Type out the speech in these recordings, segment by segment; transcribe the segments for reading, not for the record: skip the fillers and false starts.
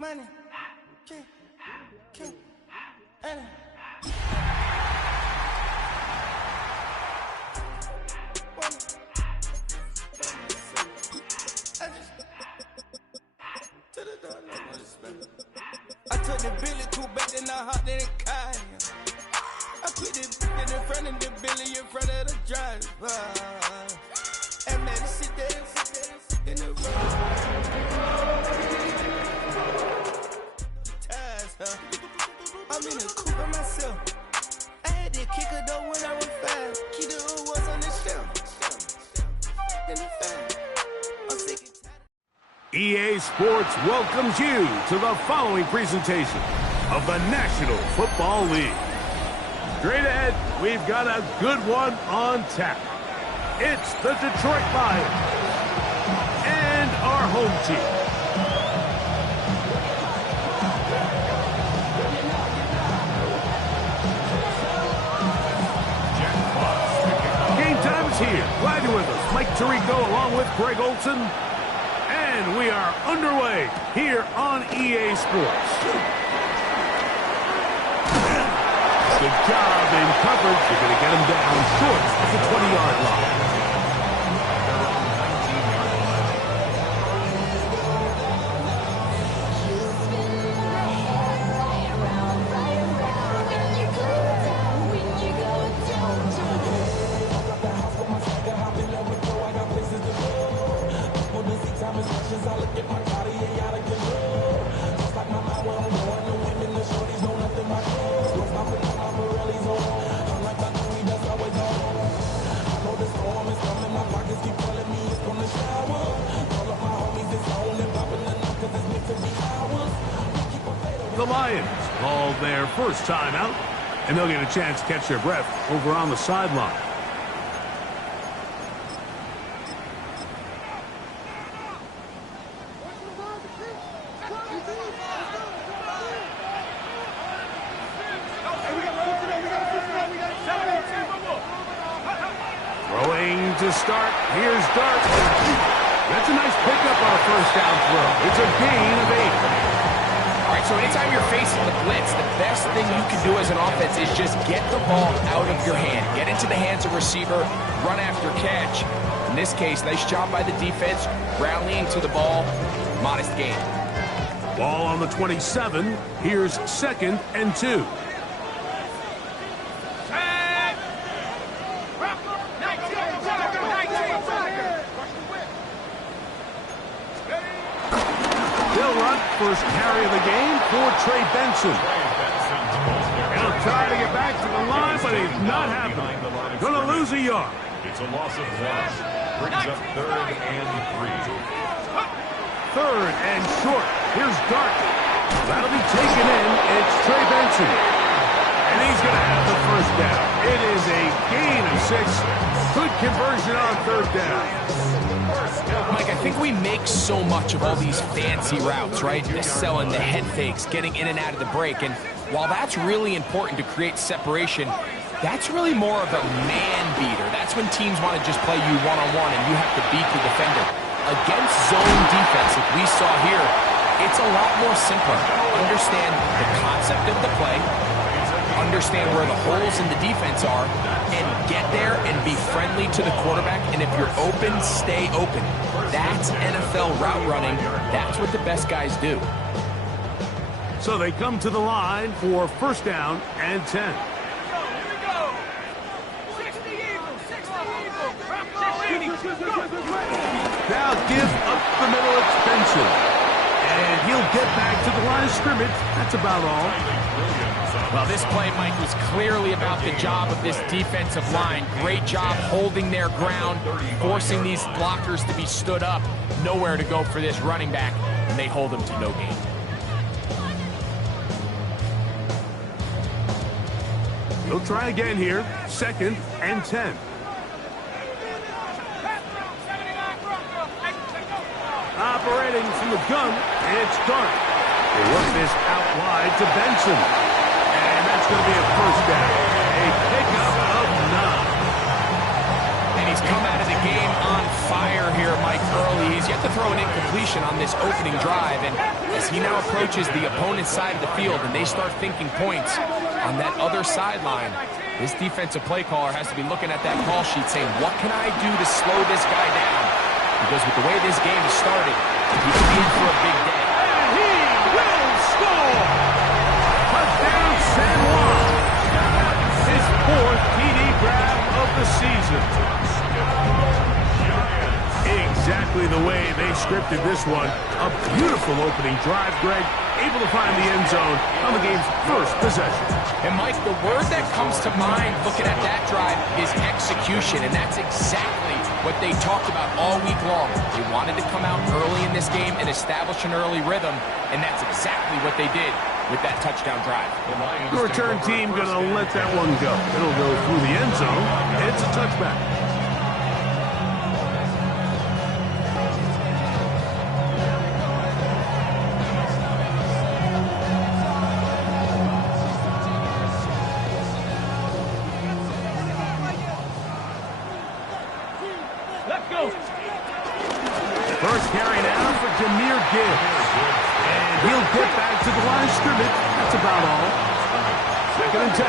Money, king, and I took the Billy too back and I hopped in the car. I put the Billy in front of the Billy in front of the driver. And man, sit there in the road. I'm in the coupe by myself. I had to kick her though when I was 5. Keep the old ones on the shelf. In the fan. I'm sick and tired. EA Sports welcomes you to the following presentation of the National Football League. Straight ahead, we've got a good one on tap. It's the Detroit Lions and our home team. Here. Glad you're with us. Mike Tirico along with Greg Olson. And we are underway here on EA Sports. Good job in coverage. You're going to get him down short at the 20-yard line. The Lions called their first time out, and they'll get a chance to catch their breath over on the sideline. Throwing to start. Here's Dart. That's a nice pickup on a first down throw. It's a gain of 8. All right, so anytime you're facing the blitz, the best thing you can do as an offense is just get the ball out of your hand. Get into the hands of receiver, run after catch. In this case, nice job by the defense, rallying to the ball, modest gain. Ball on the 27. Here's 2nd and 2. First carry of the game for Trey Benson. He'll try to get back to the line, but he's not happening. Going to lose a yard. It's a loss of 1. Brings up 3rd and 3. 3rd and short. Here's Dart. That'll be taken in. It's Trey Benson. And he's going to have the first down. It is a gain of 6. Good conversion on 3rd down. Mike, I think we make so much of all these fancy routes, right? The selling, the head fakes, getting in and out of the break. And while that's really important to create separation, that's really more of a man beater. That's when teams want to just play you one-on-one and you have to beat the defender. Against zone defense, like we saw here, it's a lot more simpler. Understand the concept of the play, understand where the holes in the defense are, and get there and be friendly to the quarterback. And if you're open, stay open. That's NFL route running. That's what the best guys do. So they come to the line for first down and 10. Now give up the middle extension. And he'll get back to the line of scrimmage. That's about all. Well, this play, Mike, was clearly about the job of this defensive line. Great job holding their ground, forcing these blockers to be stood up. Nowhere to go for this running back, and they hold him to no gain. He'll try again here. 2nd and 10. Operating from the gun, it's Dart. They work this out wide to Benson. And that's going to be a first down. A pickup of 9. And he's come out of the game on fire here, Mike, early. He's yet to throw an incompletion on this opening drive, and as he now approaches the opponent's side of the field and they start thinking points on that other sideline, this defensive play caller has to be looking at that call sheet saying, what can I do to slow this guy down? Because with the way this game has started, he could be in for a big day. And he will score! Touchdown, San Juan! His 4th TD grab of the season. Exactly the way they scripted this one. A beautiful opening drive, Greg. Able to find the end zone on the game's first possession. And Mike, the word that comes to mind looking at that drive is execution, and that's exactly what they talked about all week long. They wanted to come out early in this game and establish an early rhythm, and that's exactly what they did with that touchdown drive. The return team going to let that one go. It'll go through the end zone. It's a touchback. First carry now for Jahmyr Gibbs. And he'll get back to the line of scrimmage. That's about all. 2nd and 10.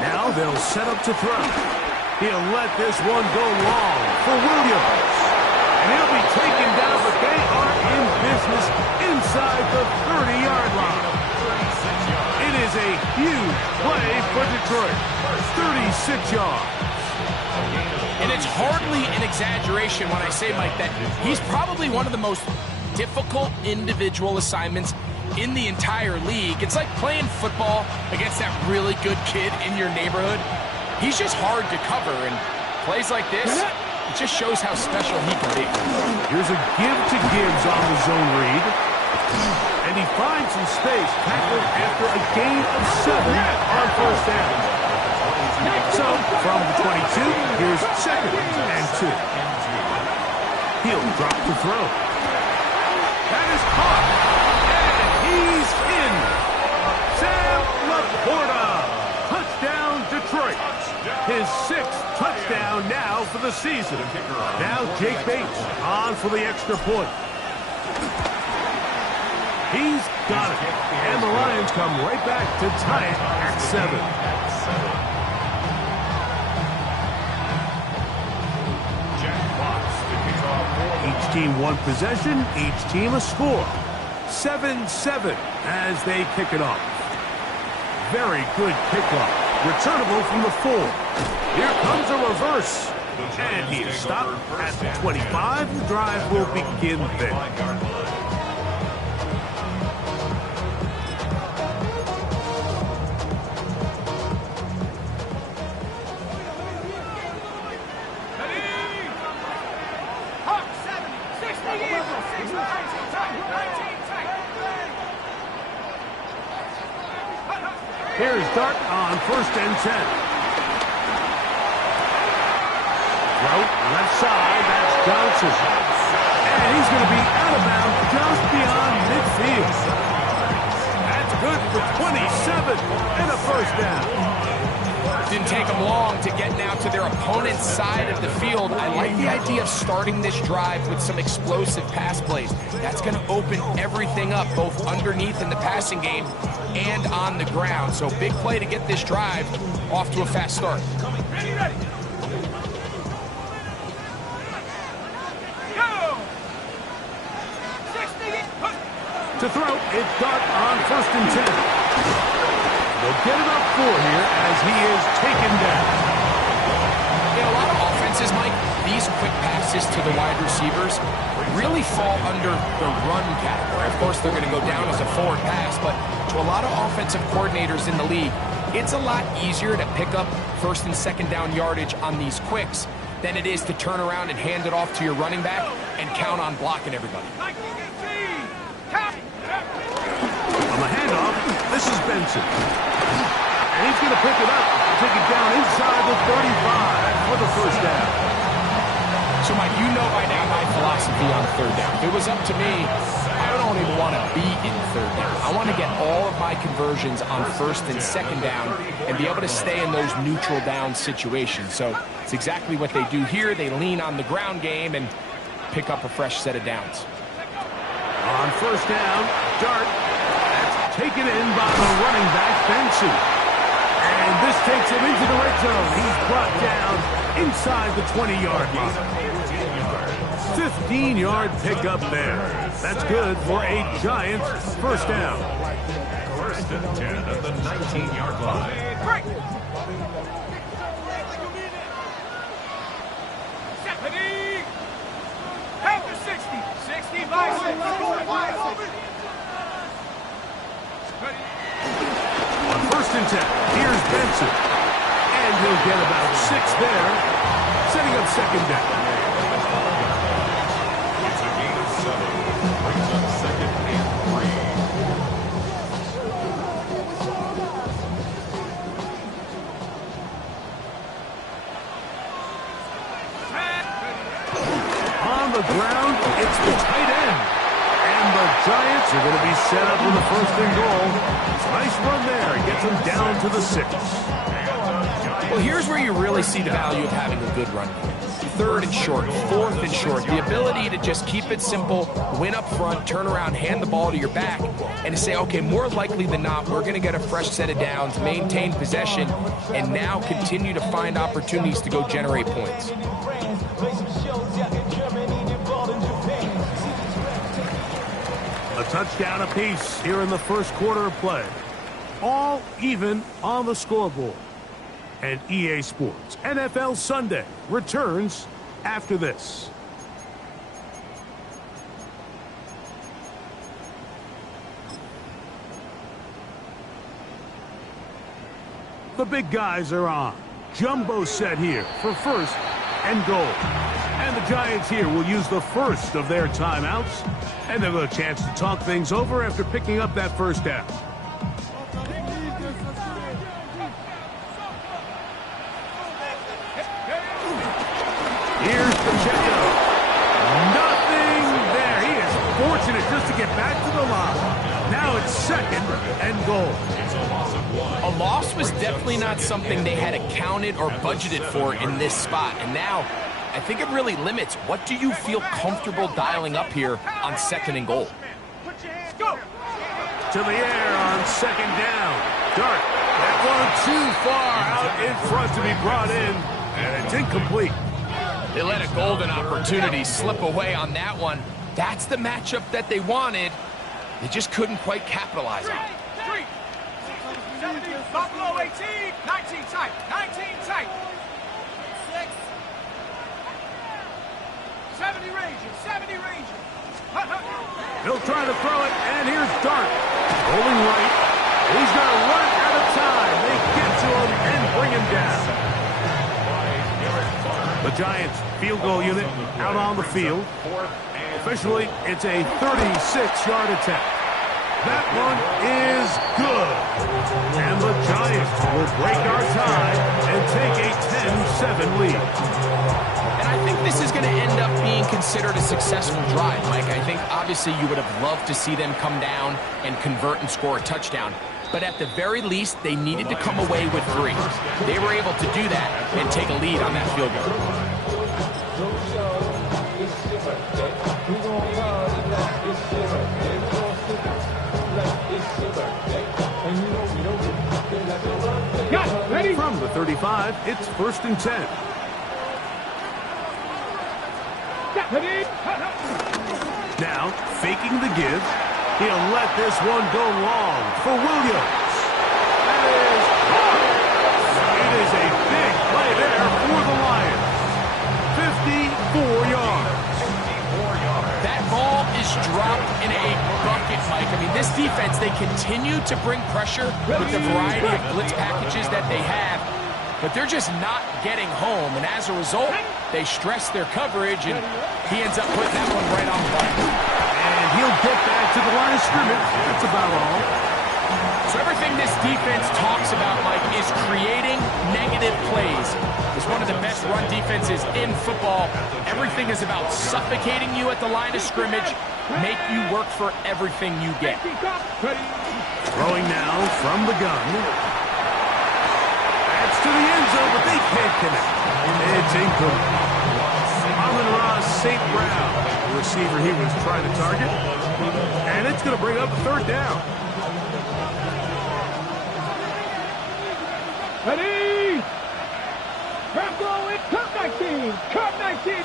Now they'll set up to throw. He'll let this one go long for Williams. And he'll be taken down, but they are in business inside the 30-yard line. It is a huge play for Detroit. 36 yards. And it's hardly an exaggeration when I say, Mike, that he's probably one of the most difficult individual assignments in the entire league. It's like playing football against that really good kid in your neighborhood. He's just hard to cover, and plays like this, it just shows how special he can be. Here's a give to Gibbs on the zone read. And he finds some space, tackled after a gain of 7 on first down. So, from the 22, here's 2nd and 2. He'll drop the throw. That is caught. And he's in. Sam Laporta. Touchdown, Detroit. His 6th touchdown now for the season. Now Jake Bates on for the extra point. He's got it. And the Lions come right back to tie it at 7. Each team one possession, each team a score. 7-7 as they kick it off. Very good kickoff. Returnable from the 4. Here comes a reverse. And he is stopped at the 25. The drive will begin there. Here's Dart on 1st and 10. Throw, left side, that's Johnson. And he's going to be out of bounds just beyond midfield. That's good for 27 and a first down. Didn't take them long to get now to their opponent's side of the field. I like the idea of starting this drive with some explosive pass plays. That's going to open everything up, both underneath in the passing game and on the ground. So big play to get this drive off to a fast start. Ready, ready. Go! To throw, it's Dart on 1st and 10. They'll get it up 4 here as he is taken down. In a lot of offenses, Mike, these quick passes to the wide receivers really fall under the run category. Of course, they're going to go down as a forward pass, but to a lot of offensive coordinators in the league, it's a lot easier to pick up 1st and 2nd down yardage on these quicks than it is to turn around and hand it off to your running back and count on blocking everybody. On the handoff, this is Benson. And he's going to pick it up and take it down inside the 35 for the first down. So, Mike, you know by now my philosophy on 3rd down. If it was up to me, I don't even want to be in third down. I want to get all of my conversions on first and second down and be able to stay in those neutral down situations. So it's exactly what they do here. They lean on the ground game and pick up a fresh set of downs. On first down, Dart. That's taken in by the running back, Benson. And this takes him into the red zone. He's brought down inside the 20-yard line. 15-yard pickup there. That's good for a Giants first down. First and 10 at the 19-yard line. Break. Stephanie. Head to 60. 60 by 6. On first and 10, here's Benson. And he'll get about 6 there, setting up second down. It's a gain of 7. Brings up second and 3. On the ground, it's the tight end. And the Giants are going to be set up with a first and goal. Nice run there. Gets them down to the 6. Well, here's where you really see the value of having a good run game. Third and short, fourth and short. The ability to just keep it simple, win up front, turn around, hand the ball to your back, and to say, okay, more likely than not, we're going to get a fresh set of downs, maintain possession, and now continue to find opportunities to go generate points. A touchdown apiece here in the first quarter of play. All even on the scoreboard. And EA Sports NFL Sunday returns after this. The big guys are on. Jumbo set here for first and goal. And the Giants here will use the first of their timeouts. And they'll have a chance to talk things over after picking up that first down. Here's Pacheco. Nothing there. He is fortunate just to get back to the line. Now it's second and goal. A loss was definitely not something they had accounted or budgeted for in this spot. And now, I think it really limits what do you feel comfortable dialing up here on second and goal. Go. To the air on second down. Dart. That one too far out in front to be brought in. And it's incomplete. They let a golden opportunity slip away on that one. That's the matchup that they wanted. They just couldn't quite capitalize on it. 3. 70, Buffalo 18, 19 tight, 19 tight. 6. 70 ranges, 70 ranges. He'll try to throw it, and here's Dart. Rolling right. He's going to run out of time. They get to him and bring him down. The Giants field goal unit out on the field. Officially, it's a 36-yard attempt. That one is good. And the Giants will break our tie and take a 10-7 lead. And I think this is going to end up being considered a successful drive, Mike. I think obviously you would have loved to see them come down and convert and score a touchdown. But at the very least, they needed to come away with 3. They were able to do that and take a lead on that field goal. Ready? From the 35, it's first and 10. Now, faking the give. He'll let this one go long for Williams. That is caught. It is a big play there for the Lions. 54 yards. That ball is dropped in a bucket, Mike. I mean, this defense, they continue to bring pressure with the variety of blitz packages that they have, but they're just not getting home. And as a result, they stress their coverage, and he ends up putting that one right on the line. And he'll get back to the line of scrimmage. That's about all. So everything this defense talks about, Mike, is creating negative plays. It's one of the best run defenses in football. Everything is about suffocating you at the line of scrimmage, make you work for everything you get. Throwing now from the gun. That's to the end zone, but they can't connect. It's incomplete. Amon-Ra St. Brown, the receiver he was trying to target. And it's going to bring up a third down. Ready? Grab goal in cut 19. Cut 19.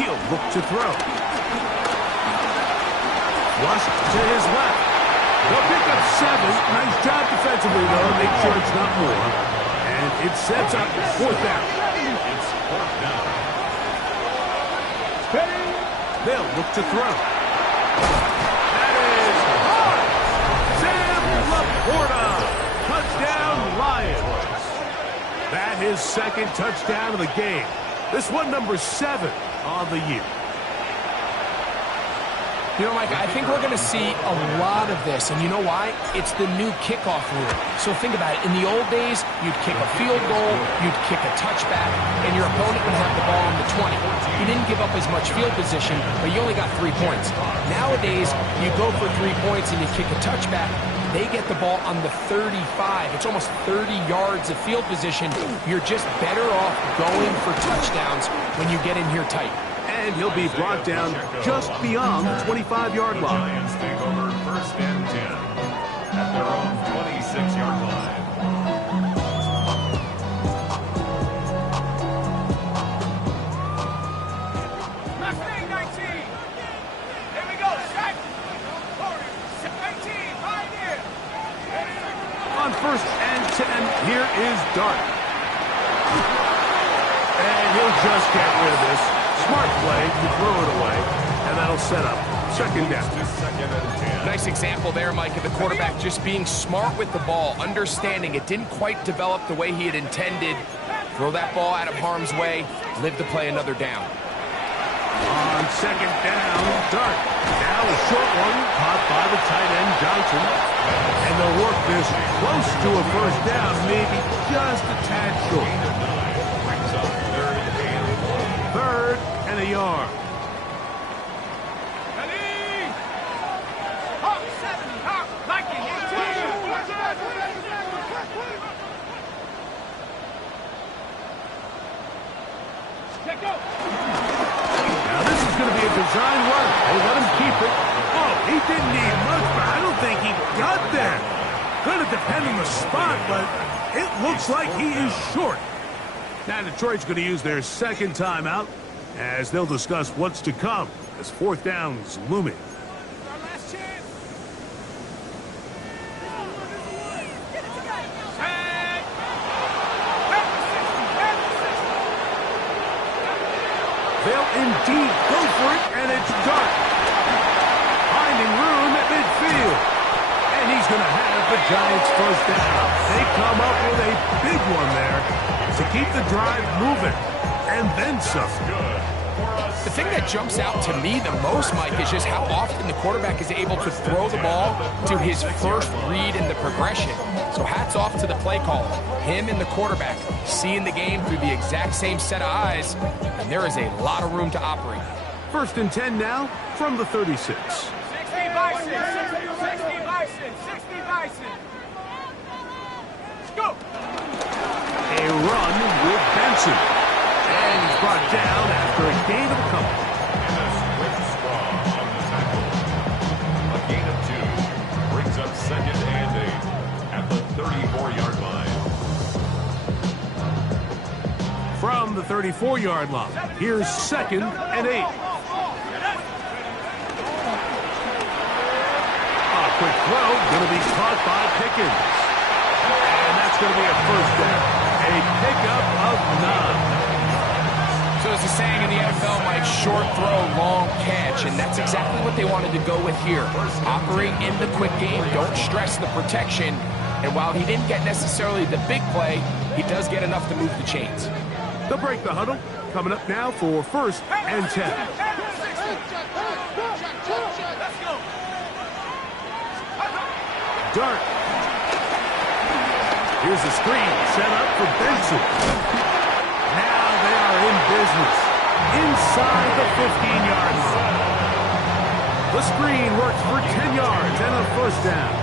He'll look to throw. Flush to his left. They'll pick up 7. Nice job defensively, though. Make sure it's not more. And it sets up fourth down. It's fourth down. They'll look to throw. That is hard. Sam Laporta. Touchdown, Lions. That his second touchdown of the game. This one, number 7 on the year. You know, Mike, I think we're going to see a lot of this, and you know why? It's the new kickoff rule. So think about it. In the old days, you'd kick a field goal, you'd kick a touchback, and your opponent would have the ball on the 20. You didn't give up as much field position, but you only got 3 points. Nowadays, you go for 3 points and you kick a touchback, they get the ball on the 35. It's almost 30 yards of field position. You're just better off going for touchdowns when you get in here tight. And he'll be brought down just beyond the 25-yard line. Giants take over first and 10 at their own 26-yard line. Mustang 19. Here we go. Strike. 19. Right here. On first and 10, here is Dart. And he'll just get rid of this. Smart play to throw it away, and that'll set up second down. Nice example there, Mike, of the quarterback just being smart with the ball, understanding it didn't quite develop the way he had intended. Throw that ball out of harm's way, live to play another down. On second down, Dart. Now a short one, caught by the tight end, Johnson. And they'll work this close to a first down, maybe just a tad short. Third and a yard. Ready? Hawk 70. Hawk. Viking 18. Let go. Now this is going to be a design run. They let him keep it. Oh, he didn't need much, but I don't think he got there. Going to depend on the spot, but it looks like he is short. Now Detroit's going to use their second timeout as they'll discuss what's to come as fourth down's looming. Our last chance. Set. They'll indeed go for it, and it's Dart. Finding room at midfield. And he's going to have the Giants' first down. They come up with a big one there to keep the drive moving. And then some. The thing that jumps out to me the most, Mike, is just how often the quarterback is able to throw the ball to his first read in the progression. So hats off to the play caller. Him and the quarterback seeing the game through the exact same set of eyes, and there is a lot of room to operate. First and 10 now from the 36. 60 Bison. 60 Bison. 60 Bison. Let's go. A run with Benson. And he's brought down after a gain of a couple. And a swift strong on the tackle. A gain of 2 brings up second and 8 at the 34-yard line. From the 34-yard line, here's second and 8. A quick throw, going to be caught by Pickens. And that's going to be a first down. A pickup of 9. So as the saying in the NFL, Mike, short throw, long catch, and that's exactly what they wanted to go with here. Operate in the quick game, don't stress the protection, and while he didn't get necessarily the big play, he does get enough to move the chains. They'll break the huddle. Coming up now for first and 10. Dart. Here's the screen set up for Benson. Now they are in business inside the 15-yard line. The screen works for 10 yards and a first down.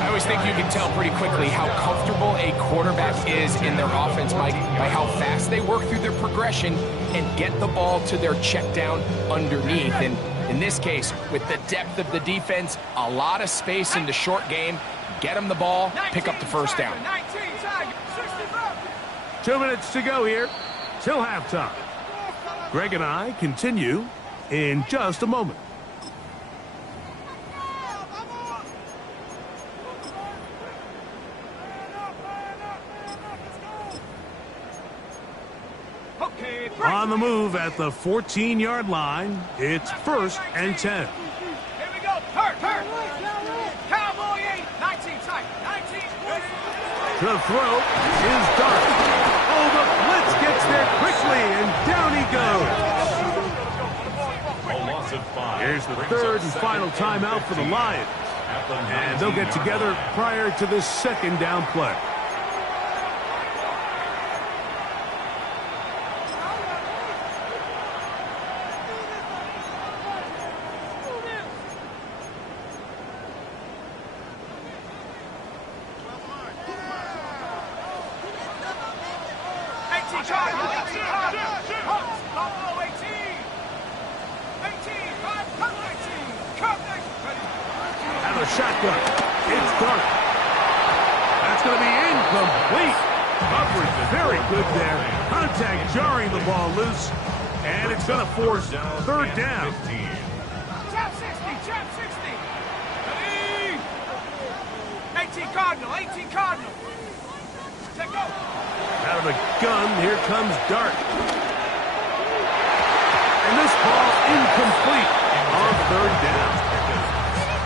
I always think you can tell pretty quickly how comfortable a quarterback is in their offense, Mike, by how fast they work through their progression and get the ball to their check down underneath. And in this case, with the depth of the defense, a lot of space in the short game, get them the ball, pick up the first down. 2 minutes to go here till halftime. Greg and I continue in just a moment. On the move at the 14-yard line, it's 1st and 10. Here we go. Hurt. Cowboy 8. 19 tight. 19. The throw is Dart. Oh, the blitz gets there quickly, and down he goes. A loss of 5. Here's the third and final timeout for the Lions. And they'll get together prior to this second down play. Out of the shotgun, it's Dart. That's going to be incomplete. Coverage is very good there. Contact jarring the ball loose, and it's going to force third down. Chap 60. 18 Cardinal. Check go. Out of the gun, here comes Dart. And this ball incomplete on third down.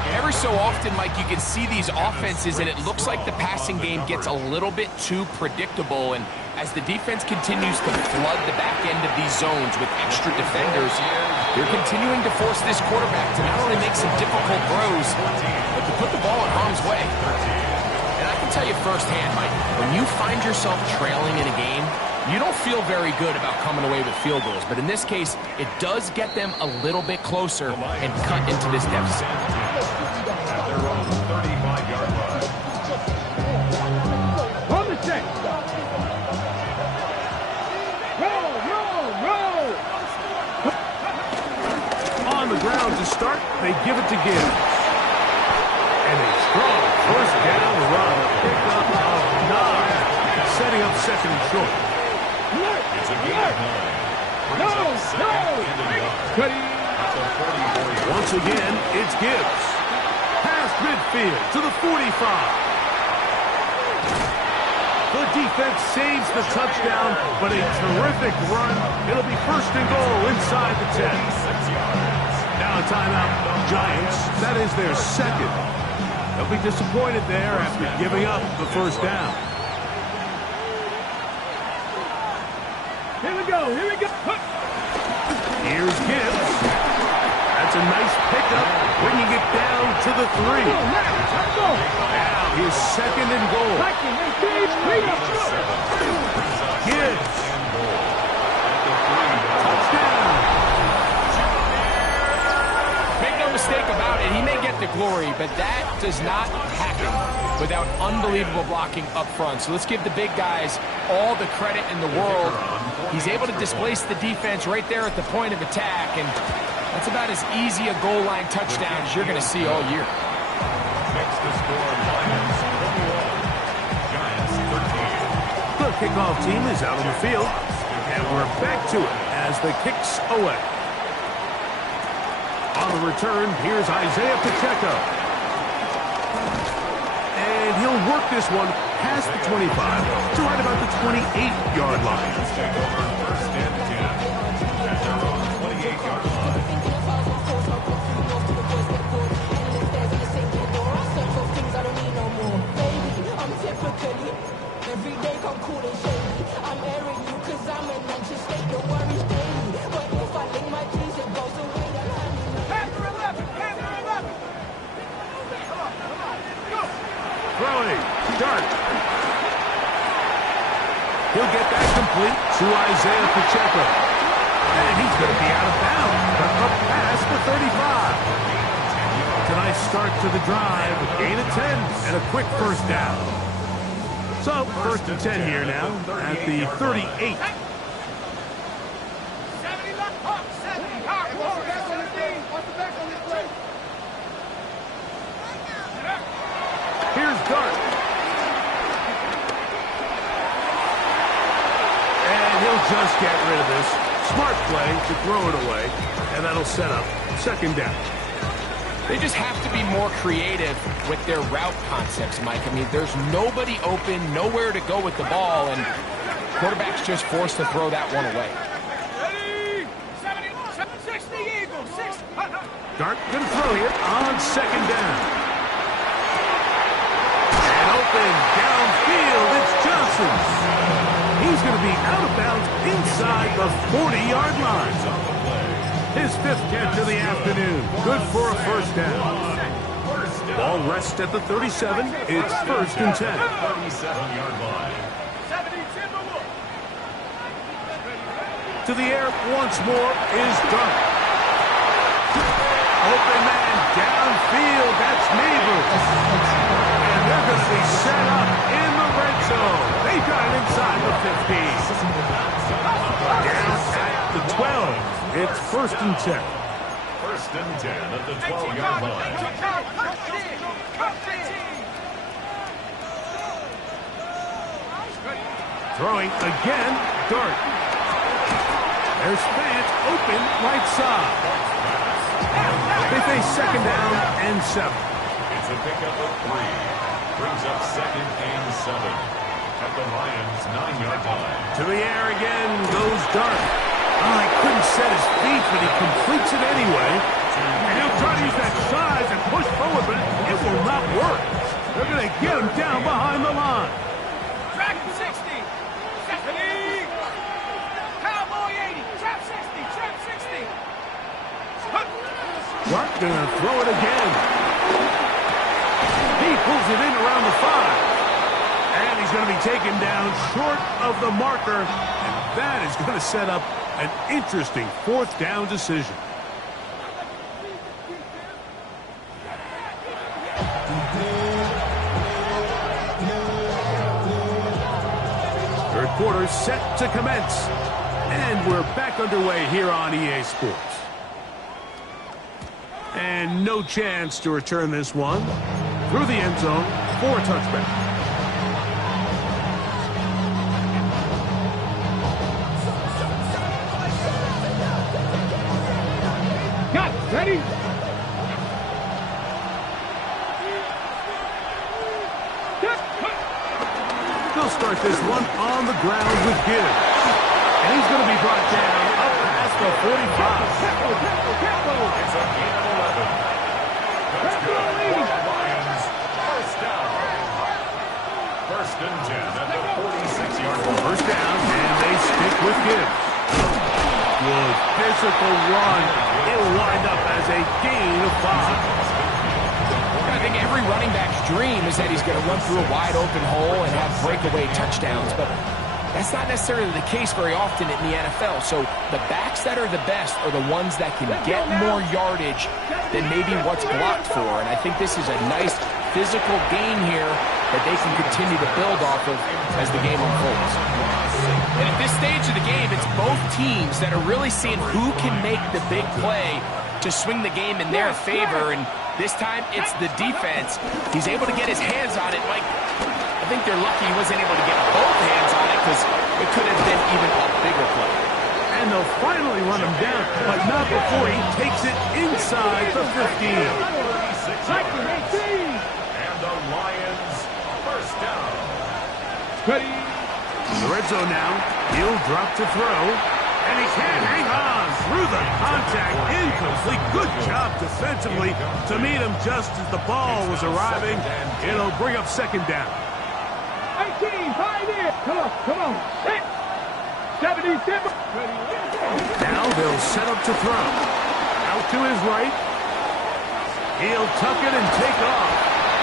Every so often, Mike, you can see these offenses, and it looks like the passing game gets a little bit too predictable. And as the defense continues to flood the back end of these zones with extra defenders, they're continuing to force this quarterback to not only make some difficult throws, but to put the ball in harm's way. And I can tell you firsthand, Mike, when you find yourself trailing in a game, you don't feel very good about coming away with field goals. But in this case, it does get them a little bit closer and cut into this deficit. At their own 35-yard line. On the check. Roll. On the ground to start, they give it to Gibbs. And a strong first down run, a pickup of 9, setting up second and short. It's a gain of 9. Brings up second and a yard. At the 44-yard. Once again, it's Gibbs. Past midfield to the 45. The defense saves the touchdown, but a terrific run. It'll be first and goal inside the 10. 6 yards. Now a timeout, Giants. That is their second. They'll be disappointed there after giving up the first down. Here we go. Here's Gibbs. That's a nice pickup, bringing it down to the 3. Now here's second and goal. Gibbs. Touchdown. Make no mistake about it, he may get the glory, but that does not happen without unbelievable blocking up front. So let's give the big guys all the credit in the world. He's able to displace the defense right there at the point of attack, and that's about as easy a goal line touchdown as you're going to see all year. Next to score, Lions 21. Giants 13. The kickoff team is out on the field, and we're back to it as the kick's away. On the return, here's Isaiah Pacheco. And he'll work this one past the 25 to right about the 28-yard line. Take over first and 10. At their own 28-yard line. Every day come cool and shady. I'm airing you cause I'm an anxious state. No worries daily. But if I link my keys, it goes away. Panther 11. Go. Throwing, Dart. He'll get that complete to Isaiah Pacheco. And he's going to be out of bounds. up past the 35. It's a nice start to the drive, a gain of 10, and a quick first down. So, first and 10 here now at the 38. Here's Dart. And he'll just get rid of this. Smart play to throw it away, and that'll set up second down. They just have to be more creative with their route concepts, Mike. I mean, there's nobody open, nowhere to go with the ball, and quarterback's just forced to throw that one away. Ready? 60 Eagles, 6. Dart gonna throw here on second down. And open downfield, it's Johnson. He's gonna be out of bounds inside the 40-yard line. His 5th catch of the afternoon. Good for a first down. Ball rests at the 37. It's first and 10. 37-yard line. To the air once more is Dart. Open man downfield. That's Neighbors. And they're going to be set up in the red zone. They got it inside the 15. Down at the 12. It's first and 10. First and 10 at the 12-yard line. Throwing again, Dart. There's Fant open right side. They face second down and 7. It's a pickup of 3. Brings up second and 7 at the Lions' 9-yard line. To the air again goes Dart. Oh, he couldn't set his feet, but he completes it anyway. And he'll try to use that size and push forward, but it will not work. They're going to get him down behind the line. Dragon 60. Stephanie. Cowboy 80. Trap 60. Trap 60. Dart going to throw it again. He pulls it in around the 5. And he's going to be taken down short of the marker. And that is going to set up an interesting 4th down decision. Third quarter set to commence. And we're back underway here on EA Sports. And no chance to return this one. Through the end zone for a touchback. Ready? They'll start this one on the ground with Gibbs. And he's going to be brought down up past the 45. It's a gain of 11. That's good for the Lions. First down. First and 10 at the 46-yard line. First down, and they stick with Gibbs. Good physical run. It'll wind up as a gain of 5. I think every running back's dream is that he's going to run through a wide open hole and have breakaway touchdowns, but that's not necessarily the case very often in the NFL. So the backs that are the best are the ones that can get more yardage than maybe what's blocked for, and I think this is a nice physical gain here that they can continue to build off of as the game unfolds. And at this stage of the game, it's both teams that are really seeing who can make the big play to swing the game in their favor, and this time it's the defense. He's able to get his hands on it. Mike, I think they're lucky he wasn't able to get both hands on it because it could have been even a bigger play. And they'll finally run him down, but not before he takes it inside the 15. And the Lions first down. Ready? In the red zone now, he'll drop to throw, and he can't hang on through the contact. Incomplete. Good job defensively to meet him just as the ball was arriving. It'll bring up second down. 18, pioneer. Come on. 77. Now they'll set up to throw. Out to his right. He'll tuck it and take off.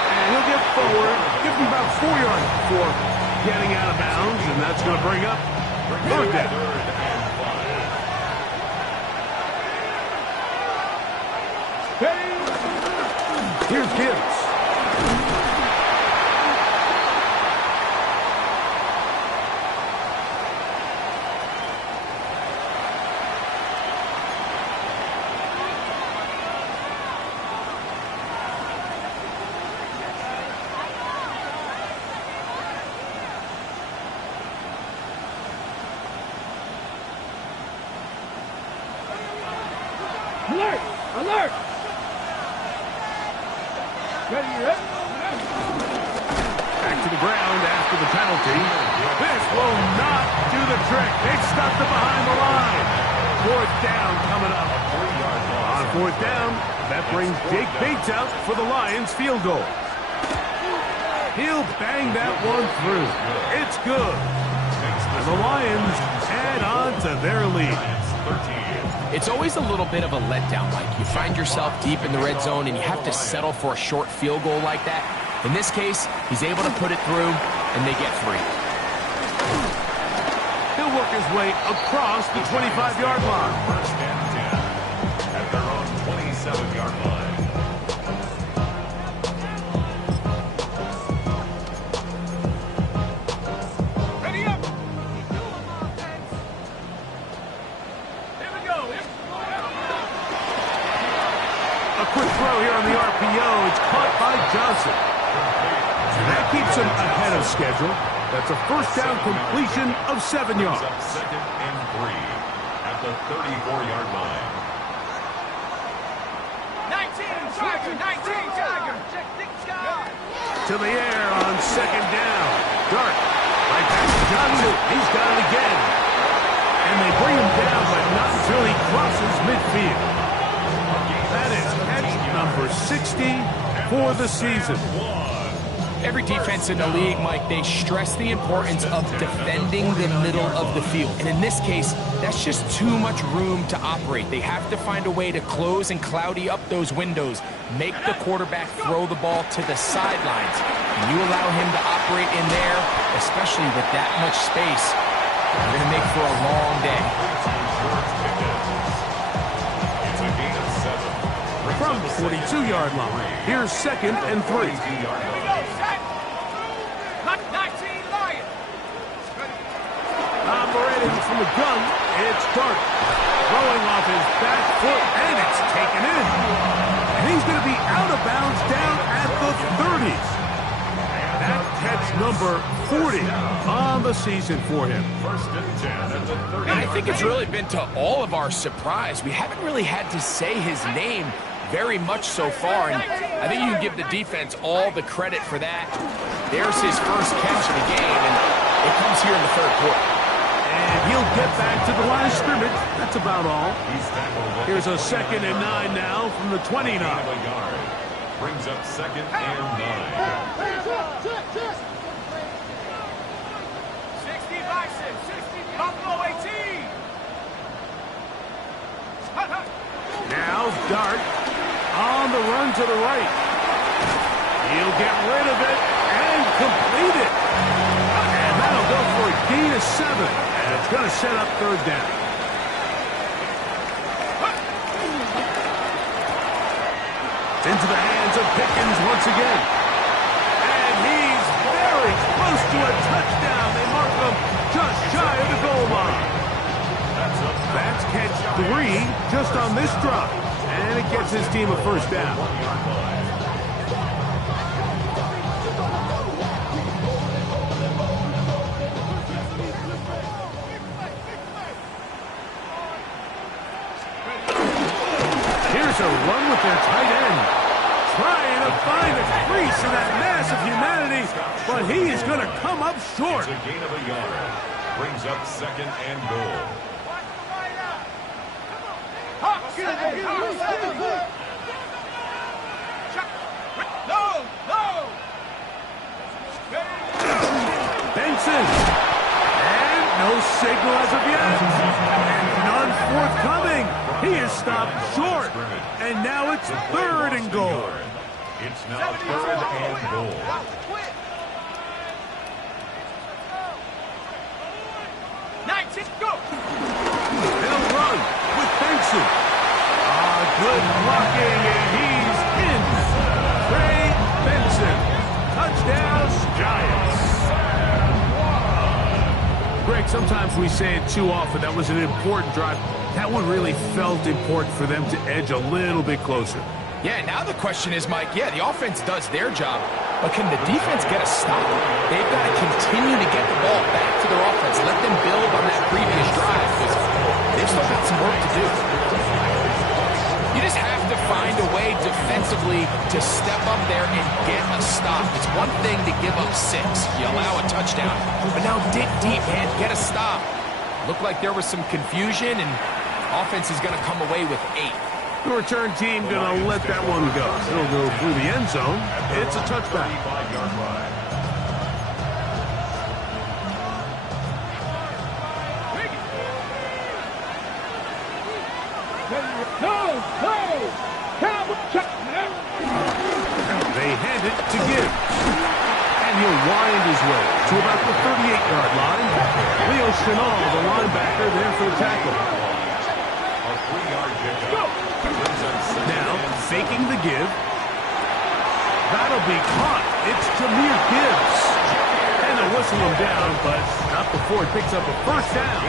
And he'll get forward. Give him about 4 yards before getting out of bounds. And that's going to bring up third down. Here's Gibbs. Alert! Alert! Back to the ground after the penalty. This will not do the trick. They stuffed it behind the line. Fourth down coming up. On fourth down, that brings Jake Bates out for the Lions field goal. He'll bang that one through. It's good. And the Lions add on to their lead. It's always a little bit of a letdown, Mike. You find yourself deep in the red zone and you have to settle for a short field goal like that. In this case, he's able to put it through, and they get 3. He'll work his way across the 25-yard line. First and 10 at their own 27-yard line. Ready up! Here we go! A quick throw here on the RPO. It's caught by Johnson. And that keeps him ahead of schedule. That's a first down completion of 7 yards. Up second and 3 at the 34-yard line. 19 Tiger! 19 Tiger! To the air on second down. Dart. Right back to Johnson. He's got it again. And they bring him down, but not until he crosses midfield. That is catch number 60 for the season. Every defense in the league, Mike, they stress the importance of defending the middle of the field. And in this case, that's just too much room to operate. They have to find a way to close and cloudy up those windows, make the quarterback throw the ball to the sidelines. And you allow him to operate in there, especially with that much space, you're going to make for a long day. It's a gain of 7. From the 42-yard line, here's second and 3. Operating from the gun, it's Dart. Throwing off his back foot, and it's taken in. And he's going to be out of bounds down at the 30s. That catch number 40 on the season for him. First and 10 at the 30. And I think it's really been to all of our surprise. We haven't really had to say his name very much so far, and I think you can give the defense all the credit for that. There's his first catch of the game, and it comes here in the third quarter. And he'll get back to the line of scrimmage. That's about all. Here's a second and 9 now from the 29. Brings up second and 9. 60 Bison, 60 Buffalo 18. Now Dart on the run to the right. He'll get rid of it and complete it. And that'll go for a gain of 7. And it's going to set up third down. It's into the hands of Pickens once again. And he's very close to a touchdown. They mark him just shy of the goal line. That's catch 3 just on this drive. And it gets his team a first down. Here's a run with their tight end. Trying to find a crease in that mass of humanity, but he is going to come up short. It's a gain of a yard. Brings up second and goal. Benson. And no signal as of yet. And none forthcoming. He is stopped short. And now it's third and goal. It's now third and goal. They'll run with Benson. Good blocking, and sometimes we say it too often. That was an important drive. That one really felt important for them to edge a little bit closer. Yeah, now the question is, Mike, yeah, the offense does their job, but can the defense get a stop? They've got to continue to get the ball back to their offense. Let them build on that previous drive, because they've still got some work to do. You just have to find a way defensively to step up there and get a stop. It's one thing to give up 6. You allow a touchdown, but now dig deep, man, get a stop. Looked like there was some confusion, and offense is going to come away with 8. The return team going to let that one go. It'll go through the end zone. It's a touchback. 35-yard line. They hand it to Gibbs. And he'll wind his way to about the 38-yard line. Leo Chenal, the linebacker, there for the tackle. A 3-yard pickup. Now, faking the give. That'll be caught. It's Jahmyr Gibbs. And they'll whistle him down, but not before he picks up a first down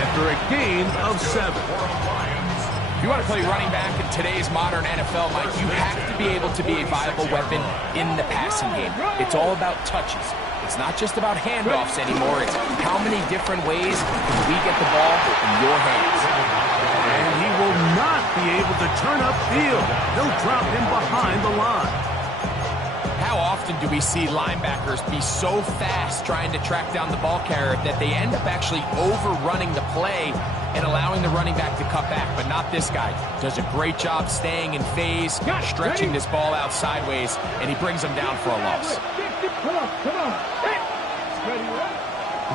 after a gain of 7. If you want to play running back in today's modern NFL, Mike, you have to be able to be a viable weapon in the passing game. It's all about touches. It's not just about handoffs anymore. It's how many different ways can we get the ball in your hands. And he will not be able to turn upfield. They'll drop him behind the line. How often do we see linebackers be so fast trying to track down the ball carrier that they end up actually overrunning the play and allowing the running back to cut back? But not this guy. Does a great job staying in phase, stretching this ball out sideways, and he brings him down for a loss.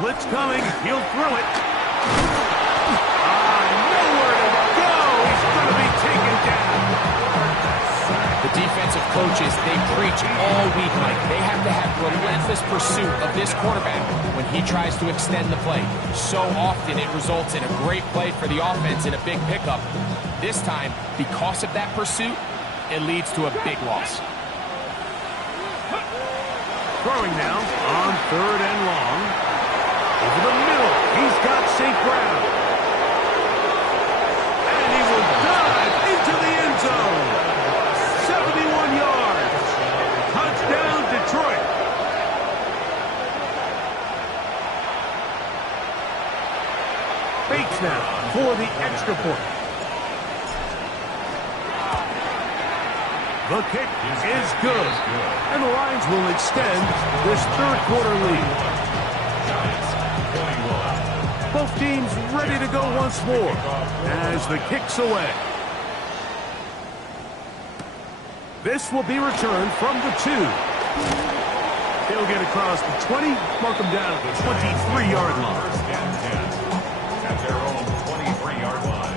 Blitz coming. He'll throw it. Nowhere to go. He's going to be taken down. The defensive coaches, they preach all week, Mike. They have to have relentless pursuit of this quarterback when he tries to extend the play. So often it results in a great play for the offense and a big pickup. This time, because of that pursuit, it leads to a big loss. Throwing now on 3rd and long. Over the middle, he's got St. Brown. And he will dive into the end zone. 71 yards. Touchdown, Detroit. Bates now for the extra point. The kick is good. And the Lions will extend this 3rd quarter lead. Both teams ready to go once more as the kick's away. This will be returned from the 2. They'll get across the 20, mark them down at the 23-yard line. First and 10 at their own 23-yard line.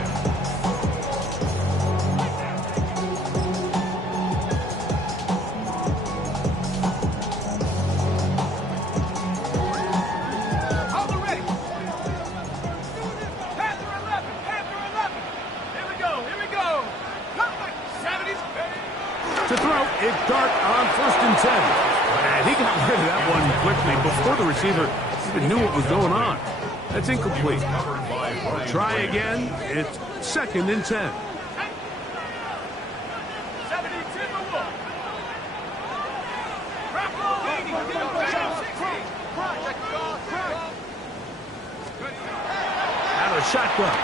Hold it ready. Panther 11. Panther 11. Here we go. Here we go. 70s. To throw, it's Dart on 1st and 10. And he got rid of that one quickly before the receiver even knew what was going on. That's incomplete. Try again. It's 2nd and 10. 70 Timberwolves. Out of shotgun.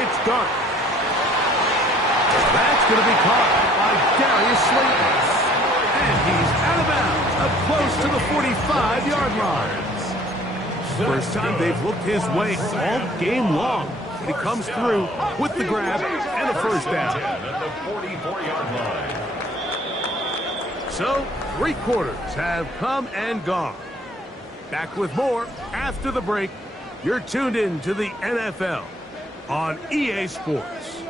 It's Dart. That's going to be caught by Darius Slayton. And he's out of bounds, up close to the 45-yard line. First time they've looked his way all game long. He comes through with the grab and a first down. At the 44-yard line. So, 3 quarters have come and gone. Back with more after the break. You're tuned in to the NFL on EA Sports.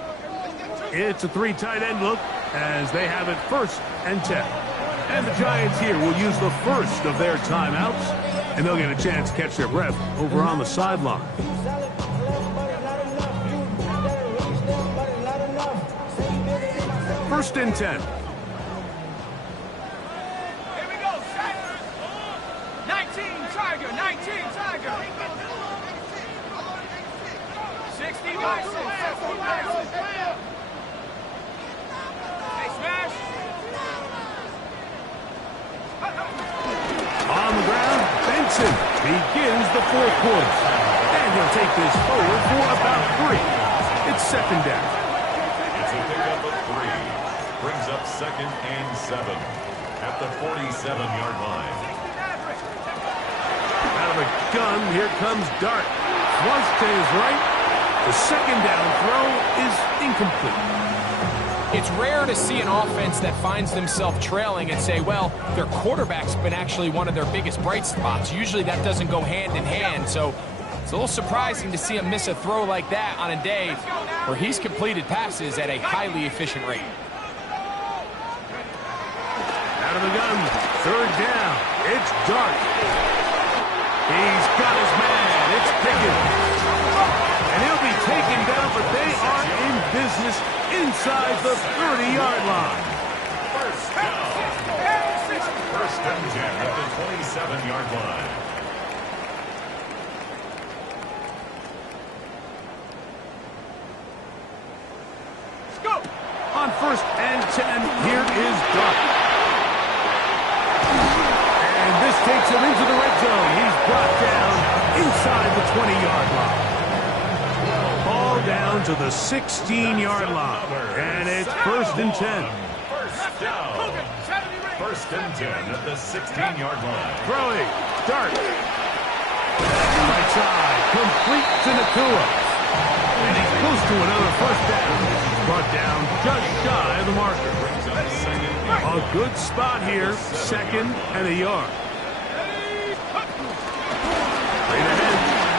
It's a 3 tight end look as they have it 1st and 10. And the Giants here will use the first of their timeouts, and they'll get a chance to catch their breath over on the sideline. 1st and 10. Here we go, set. 19 Tiger, 19 Tiger. begins the fourth quarter. And he'll take this forward for about 3. It's second down. It's a pickup of 3. Brings up 2nd and 7 at the 47-yard line. Out of the gun, here comes Dart. Flush to his right. The second down throw is incomplete. It's rare to see an offense that finds themselves trailing and say, well, their quarterback's been actually one of their biggest bright spots. Usually that doesn't go hand in hand, so it's a little surprising to see him miss a throw like that on a day where he's completed passes at a highly efficient rate. Out of the gun, third down. It's Dart. He's got his man. It's Pickens. And he'll be taken down, but they are in business inside the 30-yard line. First down. First and 10 at the 27-yard line. Let's go. On first and 10, here is Dart. And this takes him into the red zone. He's brought down inside the 20-yard line. Ball down to the 16-yard line. And it's first and 10. First down. First and 10 at the 16-yard line. Throwing. Dart. Right side. Complete to Nakua. And he's close to another first down. He's brought down just shy of the marker. Brings up 2nd. A good spot here. 2nd and a yard. Straight ahead.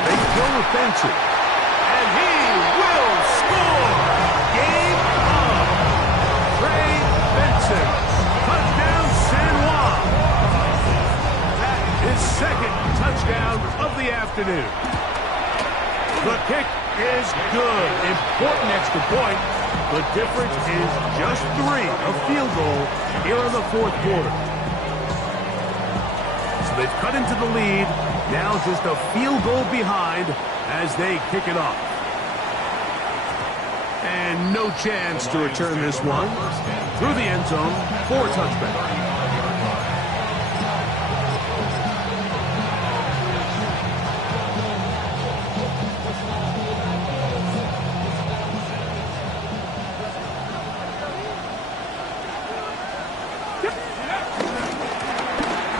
They go offensive. And he will score. Game on. Trey Benson. Touchdown San Juan. That is 2nd touchdown of the afternoon. The kick is good. Important extra point. The difference is just 3. A field goal here in the fourth quarter. So they've cut into the lead. Now just a field goal behind as they kick it off. And no chance to return this one. Through the end zone for a touchback.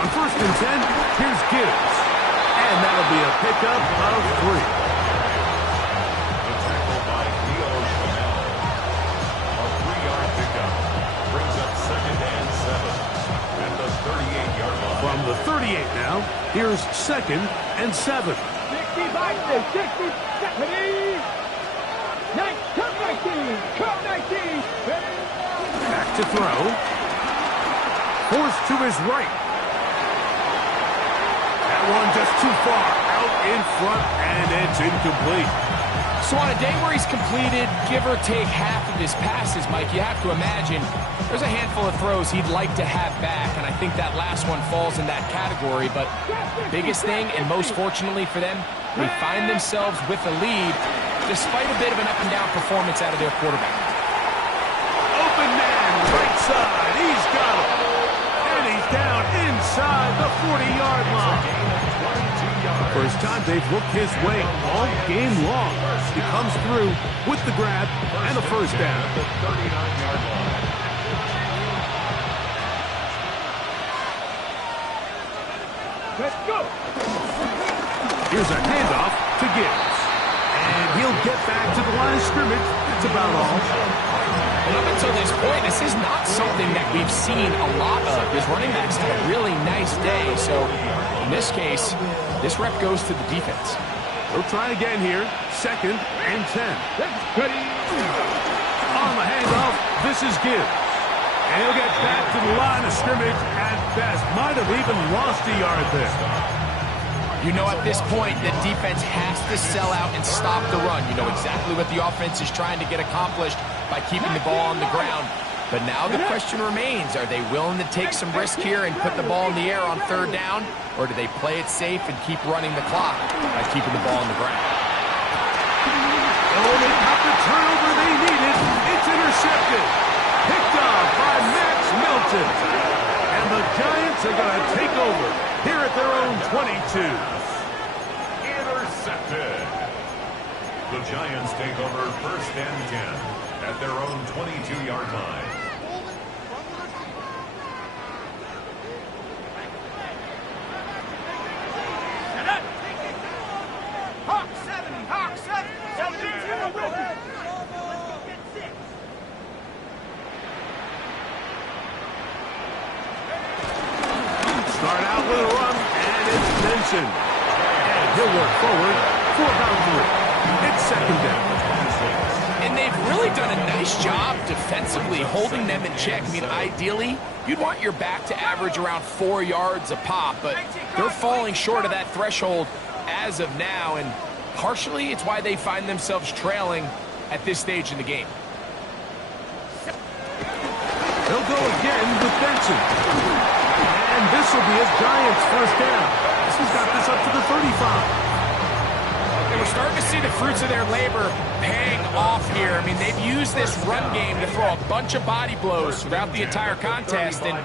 On first and 10, here's Gibbs. And that'll be a pickup of 3. The tackle by Leo Chanel. A 3-yard pickup. Brings up 2nd and 7 at the 38-yard line. From the 38 now, here's 2nd and 7. 65, 60, 70. 19, come 19. Back to throw. Forced to his right. That one just too far out in front, and it's incomplete. So on a day where he's completed, give or take half of his passes, Mike, you have to imagine there's a handful of throws he'd like to have back, and I think that last one falls in that category. But biggest thing, and most fortunately for them, they find themselves with a lead despite a bit of an up-and-down performance out of their quarterback. Open man, right side. He's got him. And he's down inside the 40-yard line. First time they've looked his way all game long. He comes through with the grab and the first down. The 39-yard line. Let's go. Here's a handoff to Gibbs. And he'll get back to the line of scrimmage. That's about all. And up until this point, this is not something that we've seen a lot of. His running backs had a really nice day. So in this case, this rep goes to the defense. They'll try again here. 2nd and 10. On the handoff, this is Gibbs. And he'll get back to the line of scrimmage at best. Might have even lost a yard there. You know, at this point, the defense has to sell out and stop the run. You know exactly what the offense is trying to get accomplished by keeping the ball on the ground. But now the question remains, are they willing to take some risk here and put the ball in the air on 3rd down? Or do they play it safe and keep running the clock by keeping the ball on the ground? Oh, they got the turnover they needed. It's intercepted. Picked off by Max Melton. And the Giants are going to take over here at their own 22. take over 1st and 10 at their own 22-yard line. Start out with a run, and it's Benson. And he'll work forward for about 3. It's 2nd down. And they've really done a nice job defensively holding them in check. I mean, ideally, you'd want your back to average around 4 yards a pop, but they're falling short of that threshold as of now, and partially it's why they find themselves trailing at this stage in the game. He'll go again with Benson. And this will be his Giants' 1st down. This has got this up to the 35. And we're starting to see the fruits of their labor paying off here. I mean, they've used this run game to throw a bunch of body blows throughout the entire contest. And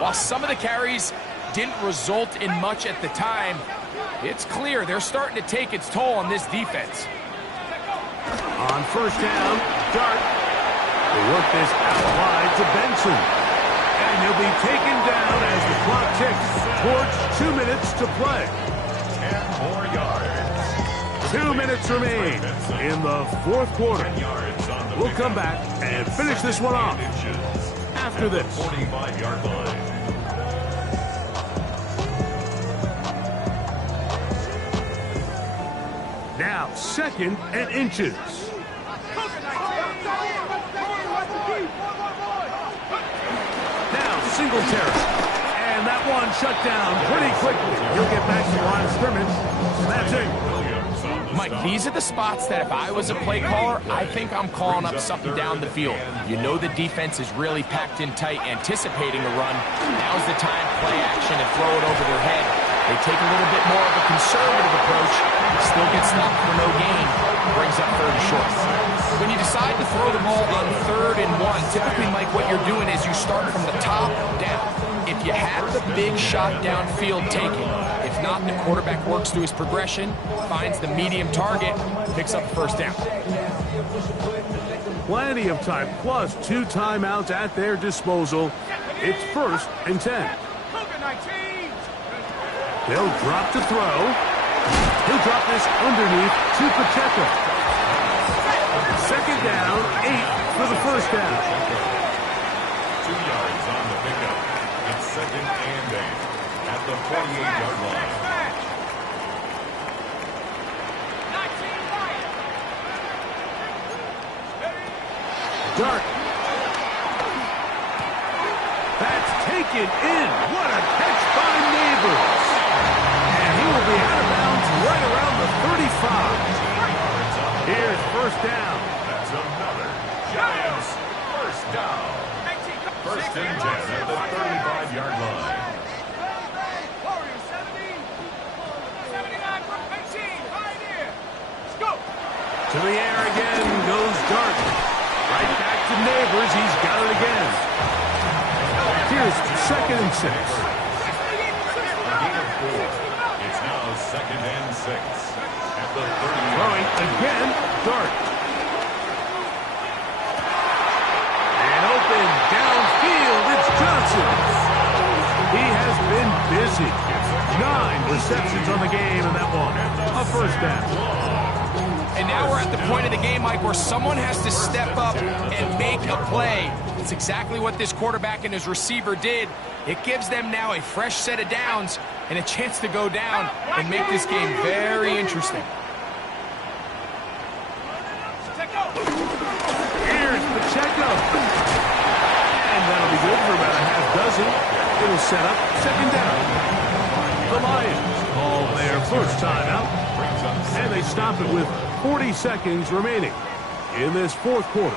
while some of the carries didn't result in much at the time, it's clear they're starting to take its toll on this defense. On 1st down, Dart. They work this out wide to Benson. And he'll be taken down as the clock ticks towards 2 minutes to play. 10 more yards. 2 minutes remain in the 4th quarter. We'll come back and finish this one off after this. 45-yard line. Now 2nd and inches. Now Singletary. And that one shut down pretty quickly. He'll get back to the line of scrimmage. That's it. Mike, these are the spots that if I was a play caller, I think I'm calling up something down the field. You know the defense is really packed in tight, anticipating a run. Now's the time, play action, and throw it over their head. They take a little bit more of a conservative approach, still get stopped for no gain, brings up 3rd and short. When you decide to throw the ball on 3rd and 1, typically, Mike, what you're doing is you start from the top down. If you have the big shot downfield taken, if not, the quarterback works through his progression, finds the medium target, picks up the 1st down. Plenty of time, plus 2 timeouts at their disposal. It's 1st and 10. They'll drop to throw. He'll drop this underneath to Pacheco. 2nd down, 8 for the 1st down. 2 yards on the pickup. It's 2nd and 8 at the 48-yard line. Dart. That's taken in. What a catch by Neighbors. And he will be out of bounds right around the 35. Here's 1st down. That's another Giants 1st down. 1st and 10 at the 35-yard line. To the air again goes Dart. Right back to Neighbors. He's got it again. Here's 2nd and 6. It's now 2nd and 6 at the 30. Throwing again, Dart. And open downfield, it's Johnson. He has been busy. 9 receptions on the game, and that one, a 1st down. And now we're at the point of the game, Mike, where someone has to step up and make a play. It's exactly what this quarterback and his receiver did. It gives them now a fresh set of downs and a chance to go down and make this game very interesting. Here's Pacheco. And that'll be good for about a half dozen. It'll set up 2nd down. The Lions call their 1st timeout. And they stop it with 40 seconds remaining in this 4th quarter.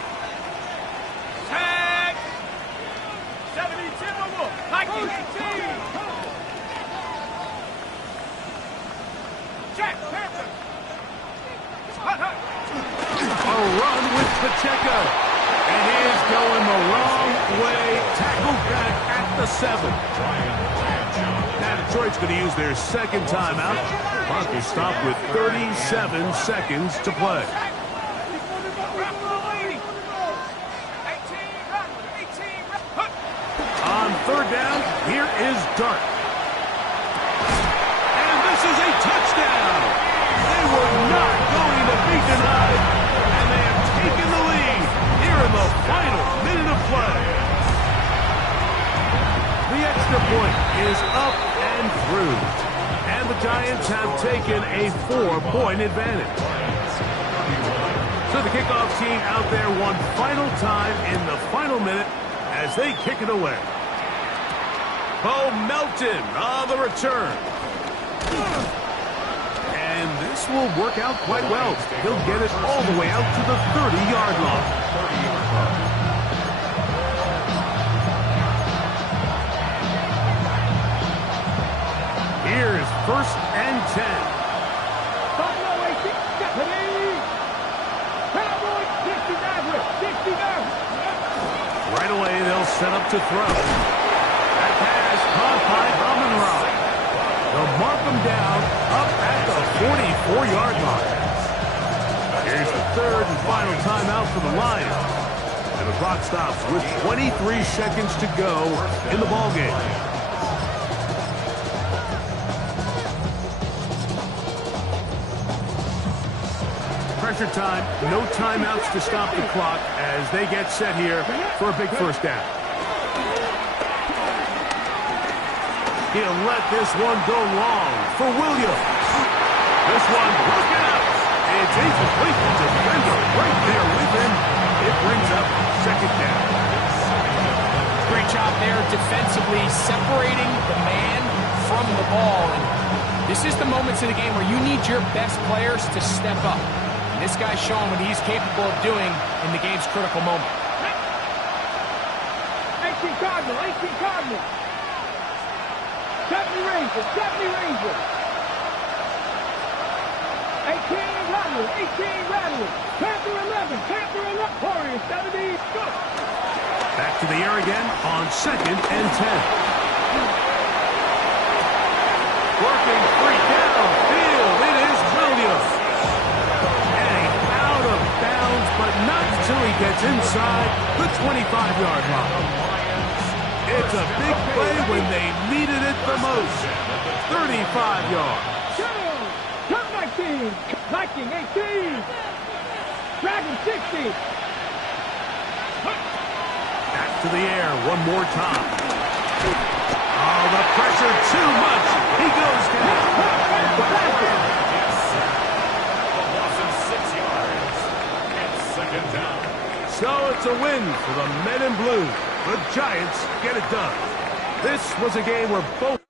Tag! 72 Wolf, 1918. Check, Panther. A run with Pacheco. And he is going the wrong way. Tackled back at the 7. Now Detroit's going to use their 2nd timeout. Clock will stop with 37 seconds to play. third down. Here is Dart. And this is a touchdown. They were not going to be denied, and they have taken the lead here in the final minute of play. The extra point is up and through, and the Giants have taken a 4-point advantage. So the kickoff team out there one final time in the final minute as they kick it away. Bo Melton on the return. And this will work out quite well. He'll get it all the way out to the 30-yard line. Here's 1st and 10. Right away, they'll set up to throw. That pass caught by Amon-Ra. They'll mark them down up at the 44-yard line. Here's the 3rd and final timeout for the Lions. And the clock stops with 23 seconds to go in the ballgame. Pressure time, no timeouts to stop the clock as they get set here for a big first down. He'll let this one go long for Williams. This one broken up. It's incomplete. The defender right there with him. It brings up 2nd down. Great job there defensively, separating the man from the ball. And this is the moments in the game where you need your best players to step up. This guy's showing what he's capable of doing in the game's critical moment. 18 Cardinal, 18 Cardinal. 70 Rangers, 70 Rangers. 18 Rattlers, 18 Rattlers. Panther 11, Panther 11. Warriors 70, go. Back to the air again on 2nd and 10. Working free downfield. It is Williams. But not until he gets inside the 25-yard line. It's a big play when they needed it the most. 35 yards. Cup 19. Viking 18. Dragon 60. Back to the air one more time. Oh, the pressure too much. He goes down. So it's a win for the men in blue. The Giants get it done. This was a game where both